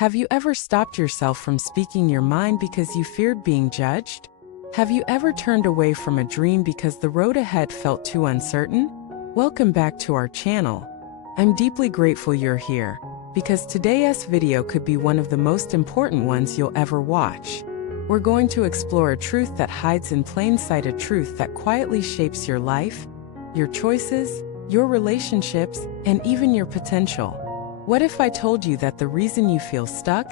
Have you ever stopped yourself from speaking your mind because you feared being judged? Have you ever turned away from a dream because the road ahead felt too uncertain? Welcome back to our channel. I'm deeply grateful you're here, because today's video could be one of the most important ones you'll ever watch. We're going to explore a truth that hides in plain sight, a truth that quietly shapes your life, your choices, your relationships, and even your potential. What if I told you that the reason you feel stuck,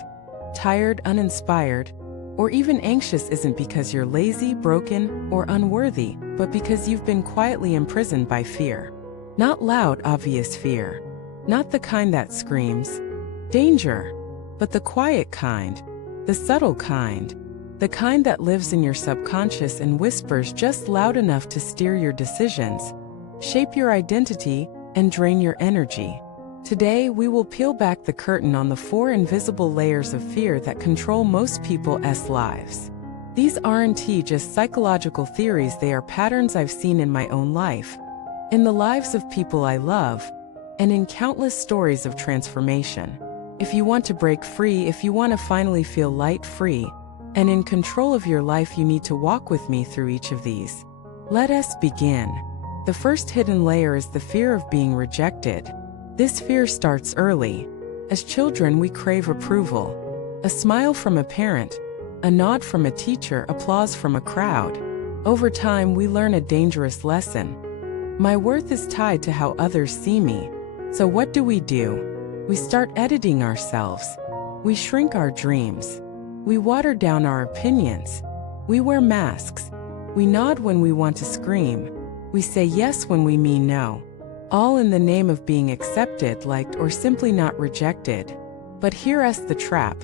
tired, uninspired, or even anxious isn't because you're lazy, broken, or unworthy, but because you've been quietly imprisoned by fear? Not loud, obvious fear. Not the kind that screams danger, but the quiet kind, the subtle kind, the kind that lives in your subconscious and whispers just loud enough to steer your decisions, shape your identity, and drain your energy. Today, we will peel back the curtain on the 4 invisible layers of fear that control most people's lives. These aren't just psychological theories, they are patterns I've seen in my own life, in the lives of people I love, and in countless stories of transformation. If you want to break free, if you want to finally feel light, free, and in control of your life, you need to walk with me through each of these. Let us begin. The first hidden layer is the fear of being rejected. This fear starts early. As children, we crave approval. A smile from a parent, a nod from a teacher, applause from a crowd. Over time, we learn a dangerous lesson. My worth is tied to how others see me. So what do? We start editing ourselves. We shrink our dreams. We water down our opinions. We wear masks. We nod when we want to scream. We say yes when we mean no. All in the name of being accepted, liked, or simply not rejected. But here's the trap.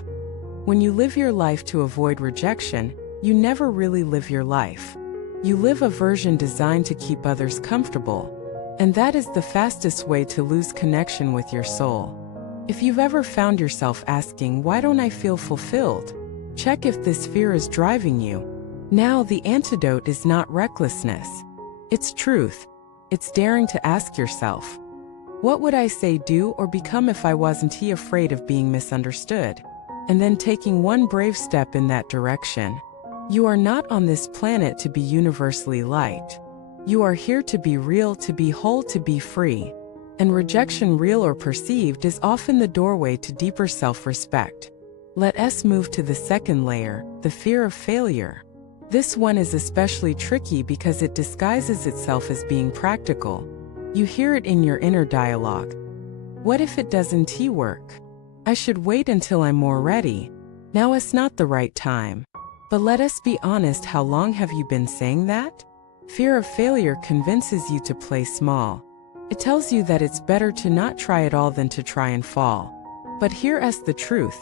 When you live your life to avoid rejection, you never really live your life. You live a version designed to keep others comfortable. And that is the fastest way to lose connection with your soul. If you've ever found yourself asking, why don't I feel fulfilled? Check if this fear is driving you. Now, the antidote is not recklessness. It's truth. It's daring to ask yourself, what would I say, do, or become if I wasn't afraid of being misunderstood? And then taking one brave step in that direction. You are not on this planet to be universally liked. You are here to be real, to be whole, to be free. And rejection, real or perceived, is often the doorway to deeper self-respect. Let us move to the second layer, the fear of failure. This one is especially tricky because it disguises itself as being practical. You hear it in your inner dialogue. What if it doesn't work? I should wait until I'm more ready. Now is not the right time. But let us be honest, how long have you been saying that? Fear of failure convinces you to play small. It tells you that it's better to not try at all than to try and fall. But here's the truth.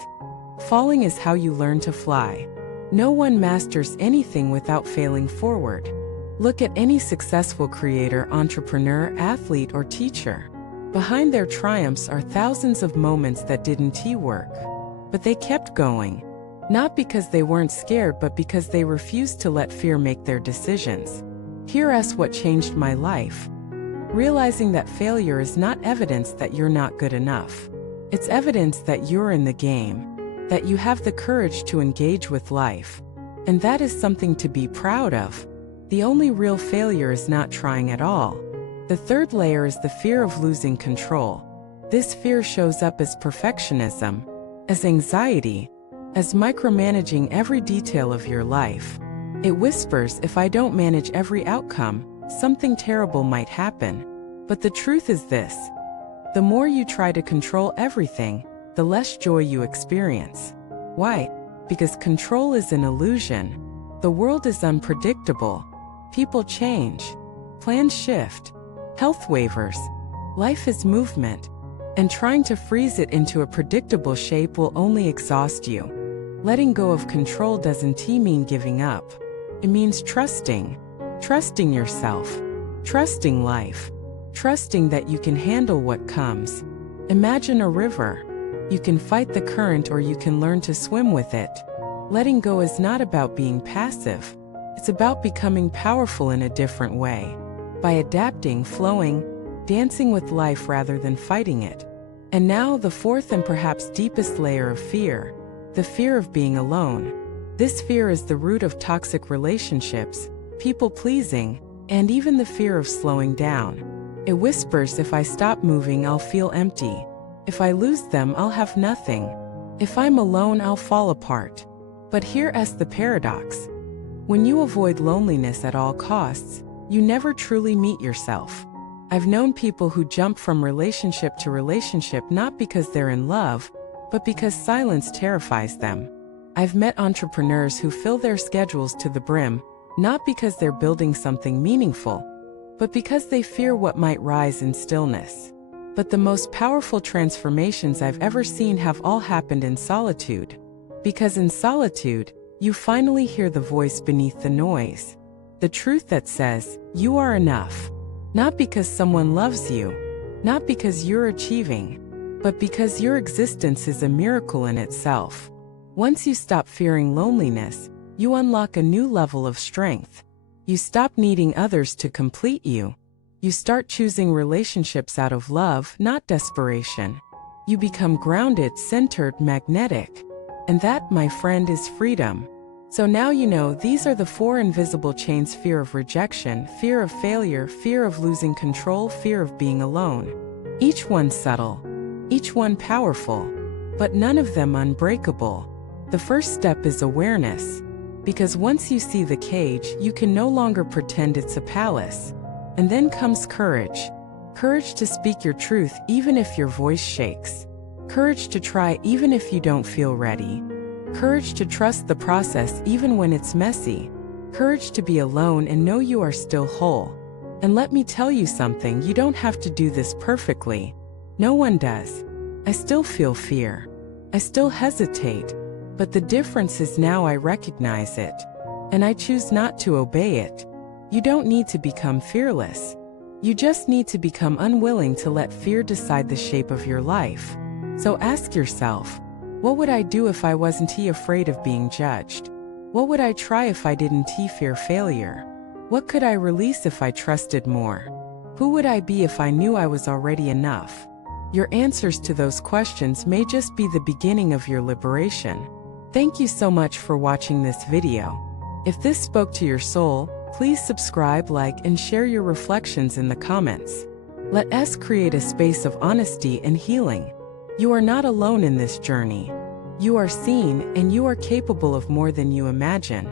Falling is how you learn to fly. No one masters anything without failing forward. Look at any successful creator, entrepreneur, athlete, or teacher. Behind their triumphs are thousands of moments that didn't work. But they kept going. Not because they weren't scared, but because they refused to let fear make their decisions. Here's what changed my life. Realizing that failure is not evidence that you're not good enough. It's evidence that you're in the game. That you have the courage to engage with life. And that is something to be proud of. The only real failure is not trying at all. The third layer is the fear of losing control. This fear shows up as perfectionism, as anxiety, as micromanaging every detail of your life. It whispers, if I don't manage every outcome, something terrible might happen. But the truth is this. The more you try to control everything, the less joy you experience. Why? Because control is an illusion. The world is unpredictable. People change. Plans shift. Health wavers. Life is movement. And trying to freeze it into a predictable shape will only exhaust you. Letting go of control doesn't mean giving up. It means trusting. Trusting yourself. Trusting life. Trusting that you can handle what comes. Imagine a river. You can fight the current or you can learn to swim with it. Letting go is not about being passive. It's about becoming powerful in a different way. By adapting, flowing, dancing with life rather than fighting it. And now the fourth and perhaps deepest layer of fear, the fear of being alone. This fear is the root of toxic relationships, people-pleasing, and even the fear of slowing down. It whispers, if I stop moving, I'll feel empty. If I lose them, I'll have nothing. If I'm alone, I'll fall apart. But here's the paradox. When you avoid loneliness at all costs, you never truly meet yourself. I've known people who jump from relationship to relationship not because they're in love, but because silence terrifies them. I've met entrepreneurs who fill their schedules to the brim, not because they're building something meaningful, but because they fear what might rise in stillness. But the most powerful transformations I've ever seen have all happened in solitude. Because in solitude, you finally hear the voice beneath the noise. The truth that says, you are enough. Not because someone loves you, not because you're achieving, but because your existence is a miracle in itself. Once you stop fearing loneliness, you unlock a new level of strength. You stop needing others to complete you. You start choosing relationships out of love, not desperation. You become grounded, centered, magnetic. And that, my friend, is freedom. So now you know these are the four invisible chains: fear of rejection, fear of failure, fear of losing control, fear of being alone. Each one subtle, each one powerful, but none of them unbreakable. The first step is awareness, because once you see the cage, you can no longer pretend it's a palace. And then comes courage. Courage to speak your truth even if your voice shakes. Courage to try even if you don't feel ready. Courage to trust the process even when it's messy. Courage to be alone and know you are still whole. And let me tell you something, you don't have to do this perfectly. No one does. I still feel fear. I still hesitate. But the difference is now I recognize it. And I choose not to obey it. You don't need to become fearless. You just need to become unwilling to let fear decide the shape of your life. So ask yourself, what would I do if I wasn't afraid of being judged? What would I try if I didn't fear failure? What could I release if I trusted more? Who would I be if I knew I was already enough? Your answers to those questions may just be the beginning of your liberation. Thank you so much for watching this video. If this spoke to your soul, please subscribe, like, and share your reflections in the comments. Let us create a space of honesty and healing. You are not alone in this journey. You are seen, and you are capable of more than you imagine.